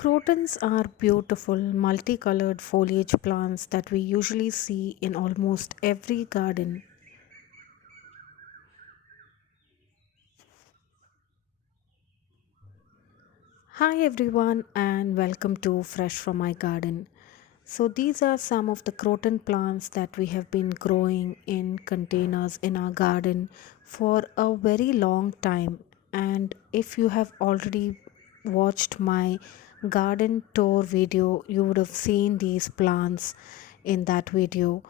Crotons are beautiful, multicolored foliage plants that we usually see in almost every garden. Hi everyone, and welcome to Fresh from My Garden. So, these are some of the croton plants that we have been growing in containers in our garden for a very long time. And if you have already watched my garden tour video, you would have seen these plants in that video.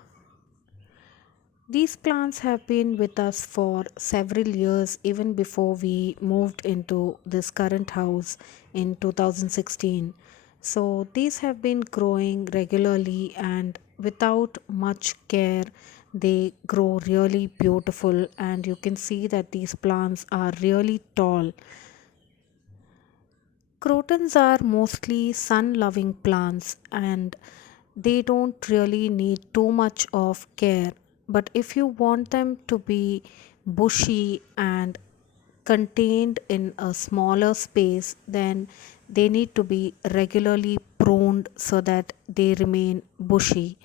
These plants have been with us for several years, even before we moved into this current house in 2016. So, these have been growing regularly and without much care. They grow really beautiful, and you can see that these plants are really tall. Crotons are mostly sun loving plants and they don't really need too much of care. But if you want them to be bushy and contained in a smaller space, then they need to be regularly pruned so that they remain bushy.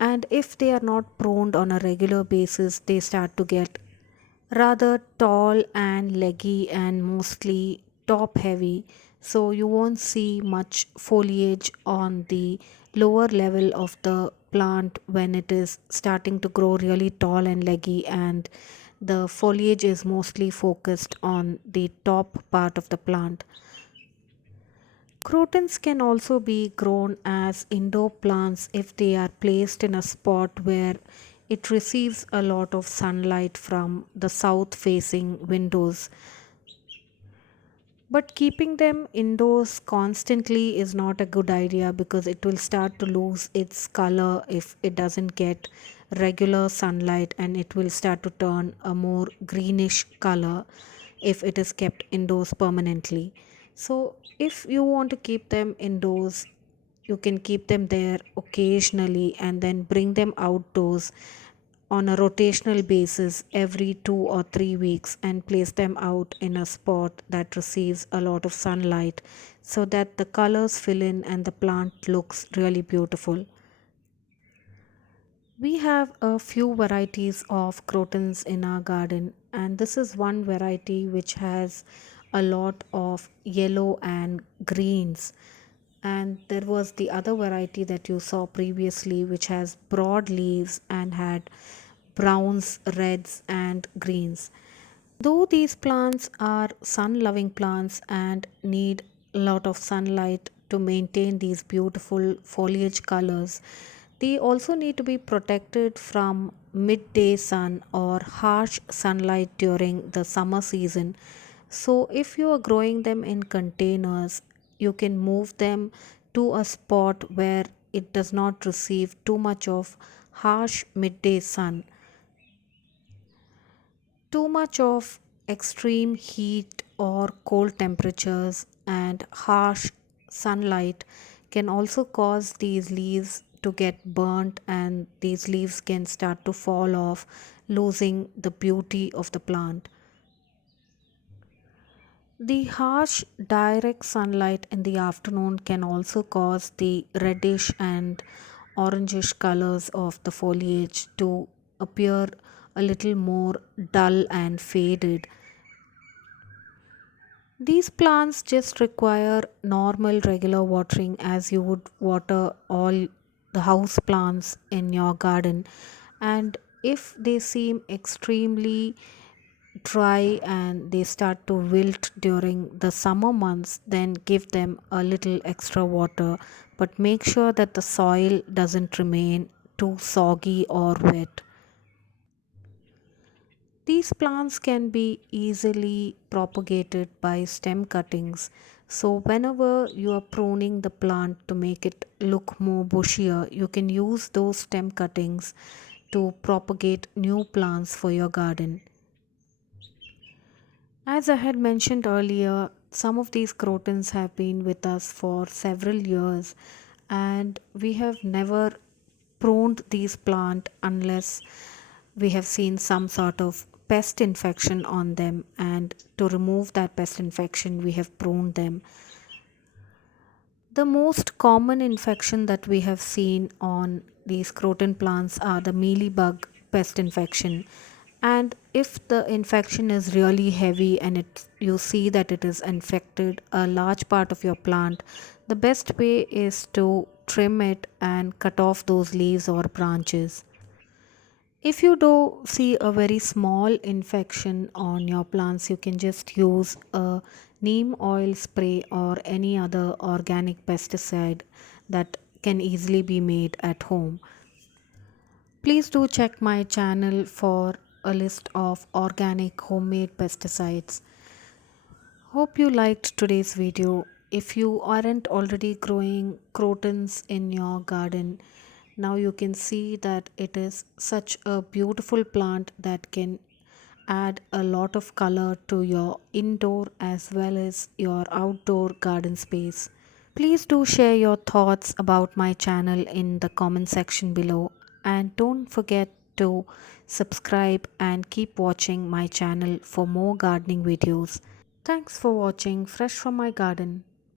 And if they are not pruned on a regular basis, they start to get rather tall and leggy and mostly top heavy, so you won't see much foliage on the lower level of the plant when it is starting to grow really tall and leggy, and the foliage is mostly focused on the top part of the plant. Crotons can also be grown as indoor plants if they are placed in a spot where it receives a lot of sunlight from the south facing windows. But keeping them indoors constantly is not a good idea because it will start to lose its color if it doesn't get regular sunlight, and it will start to turn a more greenish color if it is kept indoors permanently. So, if you want to keep them indoors, you can keep them there occasionally and then bring them outdoors on a rotational basis every 2 or 3 weeks and place them out in a spot that receives a lot of sunlight so that the colors fill in and the plant looks really beautiful. We have a few varieties of crotons in our garden, and this is one variety which has a lot of yellow and greens. And there was the other variety that you saw previously, which has broad leaves and had browns, reds, and greens. Though these plants are sun loving plants and need a lot of sunlight to maintain these beautiful foliage colors, they also need to be protected from midday sun or harsh sunlight during the summer season. So, if you are growing them in containers, you can move them to a spot where it does not receive too much of harsh midday sun. Too much of extreme heat or cold temperatures and harsh sunlight can also cause these leaves to get burnt, and these leaves can start to fall off, losing the beauty of the plant. The harsh direct sunlight in the afternoon can also cause the reddish and orangish colors of the foliage to appear a little more dull and faded. These plants just require normal regular watering as you would water all the house plants in your garden. And if they seem extremely dry and they start to wilt during the summer months, then give them a little extra water. But make sure that the soil doesn't remain too soggy or wet. These plants can be easily propagated by stem cuttings. So, whenever you are pruning the plant to make it look more bushier, you can use those stem cuttings to propagate new plants for your garden. As I had mentioned earlier, some of these crotons have been with us for several years, and we have never pruned these plants unless we have seen some sort of pest infection on them, and to remove that pest infection we have pruned them. The most common infection that we have seen on these croton plants are the mealybug pest infection. And if the infection is really heavy and you see that it is infected a large part of your plant, the best way is to trim it and cut off those leaves or branches. If you do see a very small infection on your plants, you can just use a neem oil spray or any other organic pesticide that can easily be made at home. Please do check my channel for a list of organic homemade pesticides. Hope you liked today's video. If you aren't already growing crotons in your garden, now you can see that it is such a beautiful plant that can add a lot of color to your indoor as well as your outdoor garden space. Please do share your thoughts about my channel in the comment section below, and don't forget to subscribe and keep watching my channel for more gardening videos. Thanks for watching Fresh from my garden.